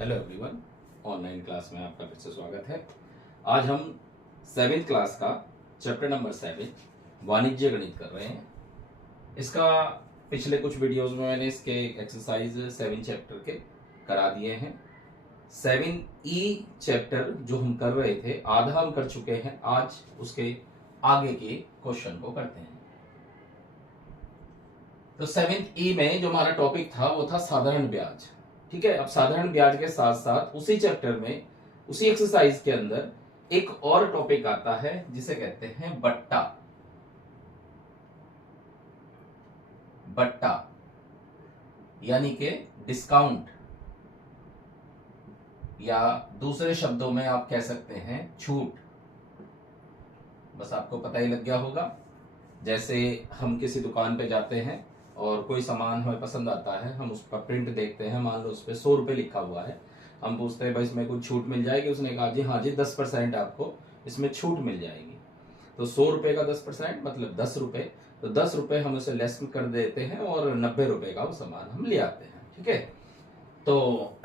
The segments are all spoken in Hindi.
हेलो एवरीवन, ऑनलाइन क्लास में आपका फिर से स्वागत है। आज हम 7th क्लास का चैप्टर नंबर 7 वाणिज्य गणित कर रहे हैं। इसका पिछले कुछ वीडियोस में मैंने इसके एक्सरसाइज 7 चैप्टर के करा दिए हैं। 7E चैप्टर जो हम कर रहे थे आधा हम कर चुके हैं। आज उसके आगे के क्वेश्चन को करते हैं। तो 7E में जो हमारा टॉपिक था वो था साधारण ब्याज। ठीक है, अब साधारण ब्याज के साथ साथ उसी चैप्टर में उसी एक्सरसाइज के अंदर एक और टॉपिक आता है जिसे कहते हैं बट्टा। बट्टा यानी कि डिस्काउंट, या दूसरे शब्दों में आप कह सकते हैं छूट। बस आपको पता ही लग गया होगा। जैसे हम किसी दुकान पे जाते हैं और कोई सामान हमें पसंद आता है, हम उसका प्रिंट देखते हैं, मान लो उस पर 100 रुपये लिखा हुआ है। हम पूछते हैं भाई इसमें कुछ छूट मिल जाएगी? उसने कहा जी हाँ जी 10% आपको इसमें छूट मिल जाएगी। तो 100 रुपये का 10% मतलब 10 रुपये। तो 10 रुपये हम उसे लेस कर देते हैं और 90 रुपये का वो सामान हम ले आते हैं। ठीक है, तो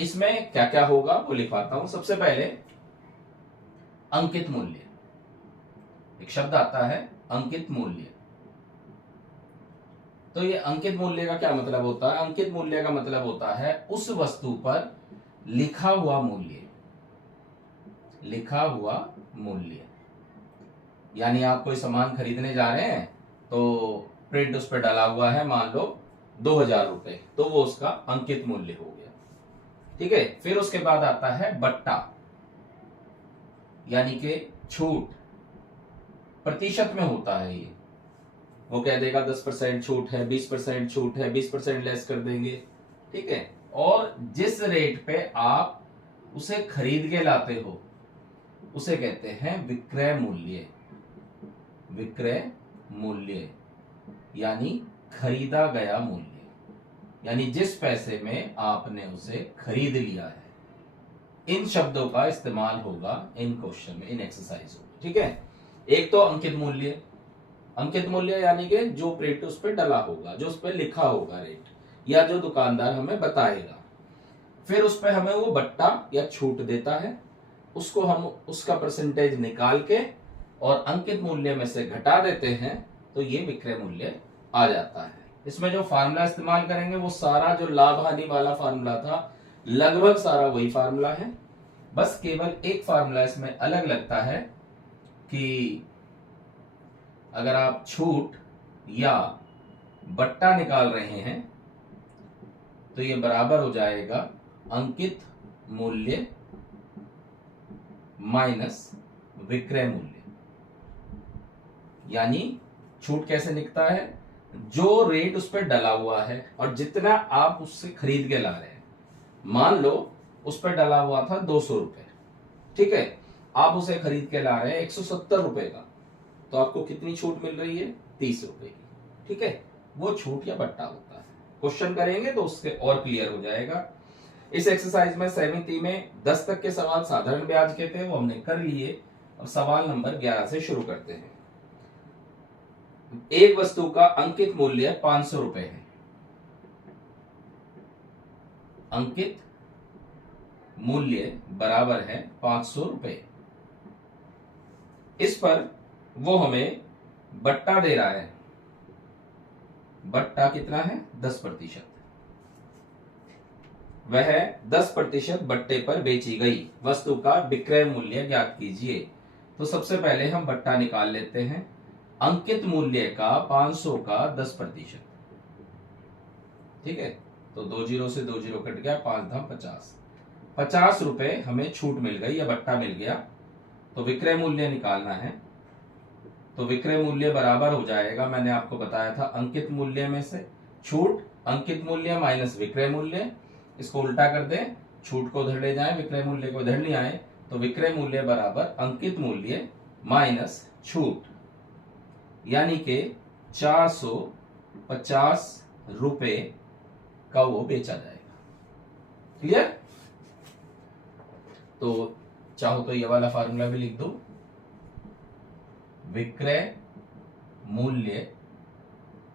इसमें क्या क्या होगा वो लिखवाता हूं। सबसे पहले अंकित मूल्य, एक शब्द आता है अंकित मूल्य। तो ये अंकित मूल्य का क्या मतलब होता है? अंकित मूल्य का मतलब होता है उस वस्तु पर लिखा हुआ मूल्य। लिखा हुआ मूल्य यानी आप कोई सामान खरीदने जा रहे हैं तो प्रिंट उस पर डाला हुआ है, मान लो 2000 रुपए, तो वो उसका अंकित मूल्य हो गया। ठीक है, फिर उसके बाद आता है बट्टा यानी कि छूट। प्रतिशत में होता है ये। वो कह देगा 10% छूट है, 20% छूट है, 20% लेस कर देंगे। ठीक है, और जिस रेट पे आप उसे खरीद के लाते हो उसे कहते हैं विक्रय मूल्य। विक्रय मूल्य यानी खरीदा गया मूल्य, यानी जिस पैसे में आपने उसे खरीद लिया है। इन शब्दों का इस्तेमाल होगा इन क्वेश्चन में, इन एक्सरसाइज में। ठीक है, एक तो अंकित मूल्य। अंकित मूल्य यानी कि जो रेट उस पर डला होगा, जो उस पर लिखा होगा रेट, या जो दुकानदार हमें बताएगा। फिर उस पर हमें वो बट्टा या छूट देता है, उसको हम उसका परसेंटेज निकाल के और अंकित मूल्य में से घटा देते हैं, तो ये विक्रय मूल्य आ जाता है। इसमें जो फार्मूला इस्तेमाल करेंगे वो सारा जो लाभ हानि वाला फार्मूला था, लगभग सारा वही फार्मूला है। बस केवल एक फार्मूला इसमें अलग लगता है कि अगर आप छूट या बट्टा निकाल रहे हैं तो ये बराबर हो जाएगा अंकित मूल्य माइनस विक्रय मूल्य। यानी छूट कैसे निकलता है? जो रेट उस पर डला हुआ है और जितना आप उससे खरीद के ला रहे हैं। मान लो उस पर डला हुआ था 200 रुपए, ठीक है, आप उसे खरीद के ला रहे हैं 170 रुपए का, तो आपको कितनी छूट मिल रही है? 30 रुपए की। ठीक है, वो छूट या बट्टा होता है। क्वेश्चन करेंगे तो उससे और क्लियर हो जाएगा। इस एक्सरसाइज में 7 में 10 तक के सवाल साधारण ब्याज के थे, वो हमने कर लिए। अब सवाल नंबर 11 से शुरू करते हैं। एक वस्तु का अंकित मूल्य 500 रुपए है। अंकित मूल्य बराबर है 500 रुपए। इस पर वो हमें बट्टा दे रहा है। बट्टा कितना है? 10%। वह 10% बट्टे पर बेची गई वस्तु का विक्रय मूल्य ज्ञात कीजिए। तो सबसे पहले हम बट्टा निकाल लेते हैं। अंकित मूल्य का 500 का 10%। ठीक है, तो 2 जीरो से 2 जीरो कट गया, 5 धाम 50। 50 रुपए हमें छूट मिल गई या बट्टा मिल गया। तो विक्रय मूल्य निकालना है। तो विक्रय मूल्य बराबर हो जाएगा, मैंने आपको बताया था, अंकित मूल्य में से छूट, अंकित मूल्य माइनस विक्रय मूल्य। इसको उल्टा कर दें, छूट को उधर ले जाएं, विक्रय मूल्य को इधर ले आए, तो विक्रय मूल्य बराबर अंकित मूल्य माइनस छूट, यानी कि 450 रुपए का वो बेचा जाएगा। क्लियर? तो चाहो तो ये वाला फार्मूला भी लिख दो। विक्रय मूल्य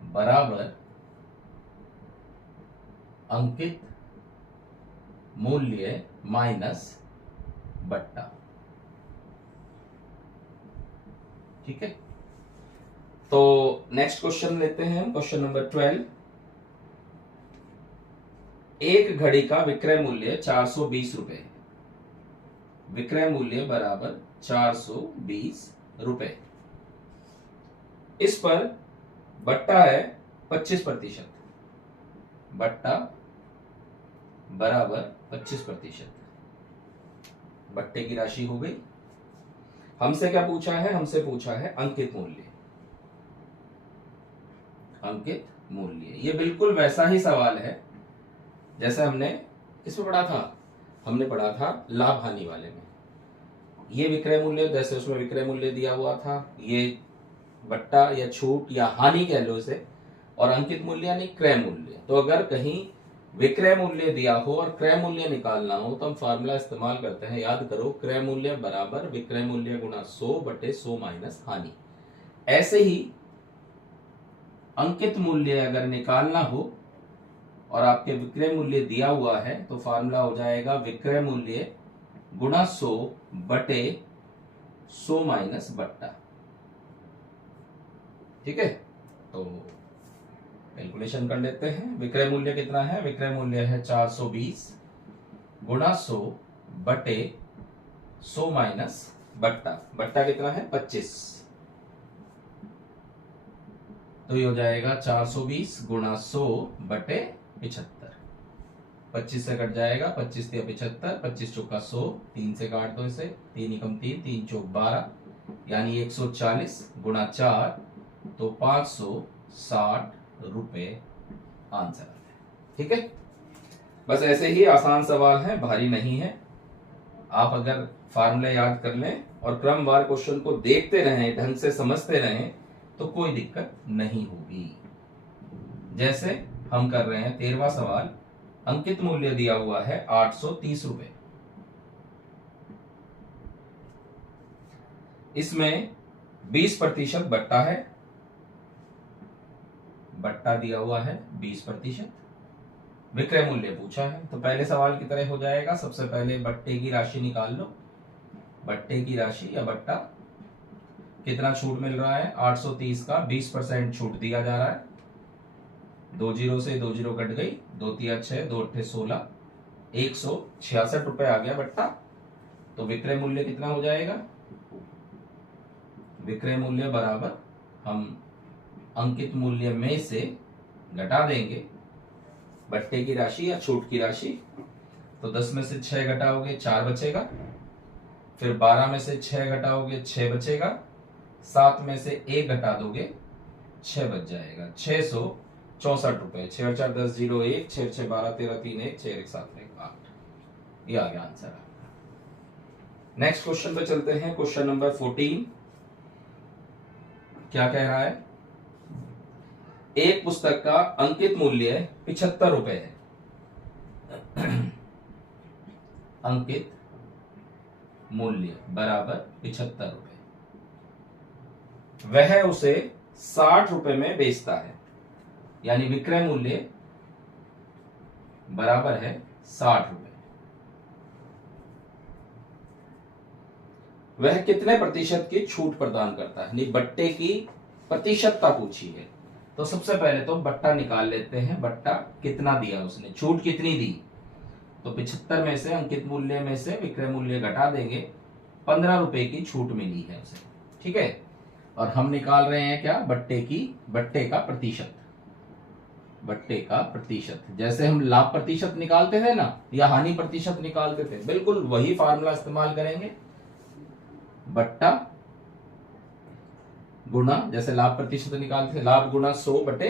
बराबर अंकित मूल्य माइनस बट्टा। ठीक है, तो नेक्स्ट क्वेश्चन लेते हैं, क्वेश्चन नंबर 12। एक घड़ी का विक्रय मूल्य 420 रुपए है। विक्रय मूल्य बराबर 420 रुपए। इस पर बट्टा है 25%। बट्टा बराबर 25%। बट्टे की राशि हो गई। हमसे क्या पूछा है? हमसे पूछा है अंकित मूल्य। अंकित मूल्य, ये बिल्कुल वैसा ही सवाल है जैसे हमने इसमें पढ़ा था। हमने पढ़ा था लाभ हानि वाले में। ये विक्रय मूल्य, जैसे उसमें विक्रय मूल्य दिया हुआ था, ये बट्टा या छूट या हानि कह लो इसे, और अंकित मूल्य यानी क्रय मूल्य। तो अगर कहीं विक्रय मूल्य दिया हो और क्रय मूल्य निकालना हो तो हम फार्मूला इस्तेमाल करते हैं, याद करो, क्रय मूल्य बराबर विक्रय मूल्य गुणा 100 बटे 100 माइनस हानि। ऐसे ही अंकित मूल्य अगर निकालना हो और आपके विक्रय मूल्य दिया हुआ है तो फार्मूला हो जाएगा विक्रय मूल्य गुणा 100 बटे 100 माइनस बट्टा। ठीक है, तो कैलकुलेशन कर लेते हैं। विक्रय मूल्य कितना है? विक्रय मूल्य है 420 गुणा 100 बटे 100 माइनस बट्टा। बट्टा कितना है? 25। तो ये हो जाएगा 420 गुणा 100 बटे 75। 25 से कट जाएगा, 25 से 75, 25 चौका 100, 3 से काट दो इसे, 3 एकम 3, 3 चौक 12, यानी 140 गुणा 4 तो 560 रुपए आंसर है। ठीक है, बस ऐसे ही आसान सवाल है, भारी नहीं है। आप अगर फार्मूला याद कर लें और क्रमवार क्वेश्चन को देखते रहें, ढंग से समझते रहें तो कोई दिक्कत नहीं होगी। जैसे हम कर रहे हैं 13वां सवाल। अंकित मूल्य दिया हुआ है 830 रुपए। इसमें 20% बट्टा है। बट्टा दिया हुआ है 20%। विक्रय मूल्य पूछा है, तो पहले सवाल की तरह हो जाएगा। सबसे पहले बट्टे की राशि निकाल लो। बट्टे की राशि या बट्टा, कितना छूट मिल रहा है? 830 का 20% छूट दिया जा रहा है। 2 जीरो से 2 जीरो कट गई, 2 तिया 6, 2 अट्ठे 16, 166 रुपए आ गया बट्टा। तो विक्रय मूल्य कितना हो जाएगा? विक्रय मूल्य बराबर हम अंकित मूल्य में से घटा देंगे बट्टे की राशि या छूट की राशि। तो 10 में से 6 घटाओगे 4 बचेगा, फिर 12 में से 6 घटाओगे 6 बचेगा, 7 में से 1 घटा दोगे 6 बच जाएगा। 664 रुपए। 6 और 4 10 0 1, 6 6 12 13 3 1, 6 1 7 1 8। ये आ गया आंसर। नेक्स्ट क्वेश्चन पे चलते हैं, क्वेश्चन नंबर 14। क्या कह रहा है? एक पुस्तक का अंकित मूल्य 75 रुपए है। अंकित मूल्य बराबर 75 रुपए। वह उसे 60 रुपए में बेचता है, यानी विक्रय मूल्य बराबर है 60 रुपए। वह कितने प्रतिशत की छूट प्रदान करता है? यानी बट्टे की प्रतिशतता पूछी है। तो सबसे पहले तो बट्टा निकाल लेते हैं। बट्टा कितना दिया उसने, छूट कितनी दी? तो 75 में से अंकित मूल्य में से विक्रय मूल्य घटा देंगे, 15 रुपए की छूट मिली है उसे। ठीक है, और हम निकाल रहे हैं क्या? बट्टे का प्रतिशत। बट्टे का प्रतिशत, जैसे हम लाभ प्रतिशत निकालते थे ना, या हानि प्रतिशत निकालते थे, बिल्कुल वही फार्मूला इस्तेमाल करेंगे। बट्टा गुणा, जैसे लाभ प्रतिशत निकालते थे, लाभ गुणा 100 बटे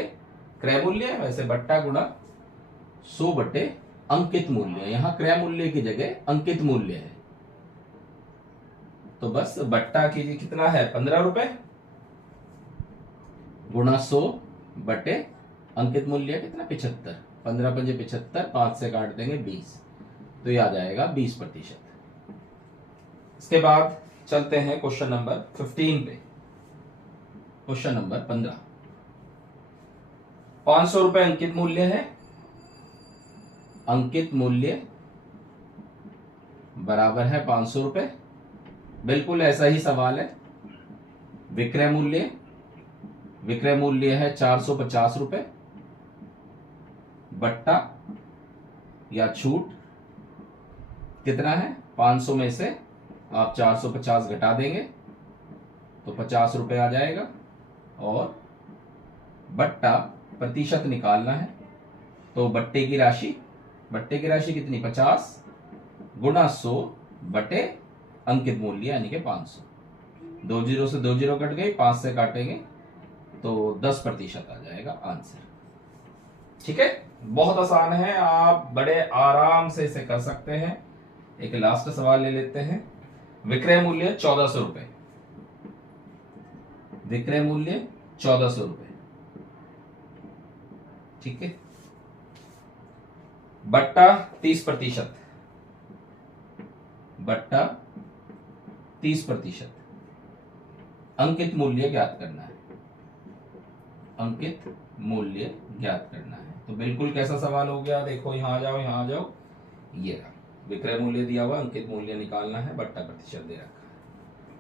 क्रय मूल्य, वैसे बट्टा गुणा 100 बटे अंकित मूल्य। यहां क्रय मूल्य की जगह अंकित मूल्य है। तो बस बट्टा की कितना है? 15 रुपए गुणा 100 बटे अंकित मूल्य कितना? 75। 15 पंजे 75, 5 से काट देंगे 20, तो ये आ जाएगा 20%। इसके बाद चलते हैं क्वेश्चन नंबर 15 पे। Question number 15। 500 रुपए अंकित मूल्य है। अंकित मूल्य बराबर है 500 रुपए। बिल्कुल ऐसा ही सवाल है। विक्रय मूल्य है 450 रुपए बट्टा या छूट कितना है, 500 में से आप 450 घटा देंगे तो 50 रुपए आ जाएगा, और बट्टा प्रतिशत निकालना है तो बट्टे की राशि कितनी, 50 गुणा 100 बटे अंकित मूल्य यानी कि 500। 2 जीरो से 2 जीरो कट गई, 5 से काटेंगे तो 10% आ जाएगा आंसर। ठीक है, बहुत आसान है, आप बड़े आराम से इसे कर सकते हैं। एक लास्ट सवाल ले लेते हैं। विक्रय मूल्य 1400 रुपए, विक्रय मूल्य 1400 रुपए, ठीक है, बट्टा 30%, बट्टा 30%। अंकित मूल्य ज्ञात करना है, अंकित मूल्य ज्ञात करना है। तो बिल्कुल कैसा सवाल हो गया, देखो यहां आ जाओ, यहां आ जाओ, ये रहा विक्रय मूल्य दिया हुआ, अंकित मूल्य निकालना है, बट्टा प्रतिशत दे रखा है।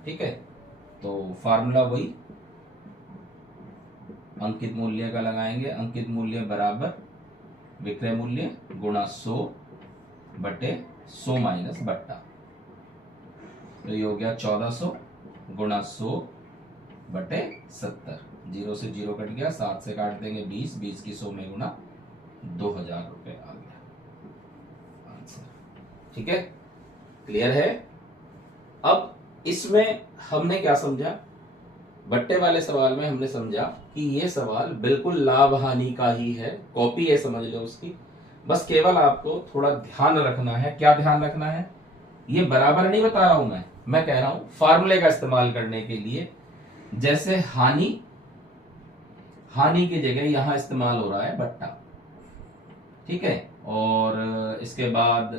ठीक है, तो फार्मूला वही अंकित मूल्य का लगाएंगे। अंकित मूल्य बराबर विक्रय मूल्य गुणा 100 बटे 100 माइनस बट्टा, तो ये हो गया 1400 गुणा 100 बटे 70। 0 से 0 कट गया, 7 से काट देंगे 20, 20 की 100 में गुणा 2000 रुपए आ गया आंसर। ठीक है, क्लियर है। अब इसमें हमने क्या समझा, बट्टे वाले सवाल में हमने समझा कि ये सवाल बिल्कुल लाभ हानि का ही है, कॉपी है समझ लो उसकी। बस केवल आपको थोड़ा ध्यान रखना है। क्या ध्यान रखना है, ये बराबर नहीं बता रहा हूं मैं कह रहा हूं फार्मूले का इस्तेमाल करने के लिए। जैसे हानि की जगह यहां इस्तेमाल हो रहा है बट्टा, ठीक है, और इसके बाद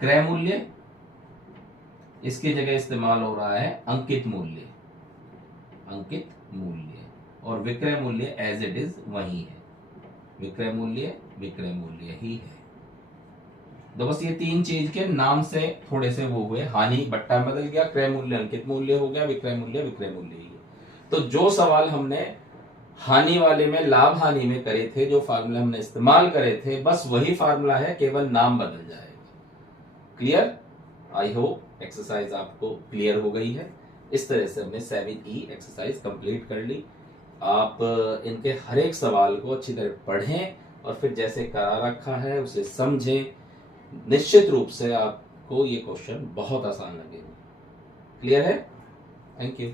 क्रय मूल्य, इसकी जगह इस्तेमाल हो रहा है अंकित मूल्य, और विक्रय मूल्य एज इट इज वही है, विक्रय मूल्य ही है। तो बस ये 3 चीज के नाम से थोड़े से वो हुए, हानि बट्टा बदल गया, क्रय मूल्य अंकित मूल्य हो गया, विक्रय मूल्य ही है। तो जो सवाल हमने हानि वाले में, लाभ हानि में करे थे, जो फार्मूला हमने इस्तेमाल करे थे, बस वही फार्मूला है, केवल नाम बदल जाएगा। क्लियर? आई होप एक्सरसाइज आपको क्लियर हो गई है। इस तरह से हमने 7E एक्सरसाइज कंप्लीट कर ली। आप इनके हर एक सवाल को अच्छी तरह पढ़ें और फिर जैसे करा रखा है उसे समझें। निश्चित रूप से आपको ये क्वेश्चन बहुत आसान लगेगा। क्लियर है? Thank you.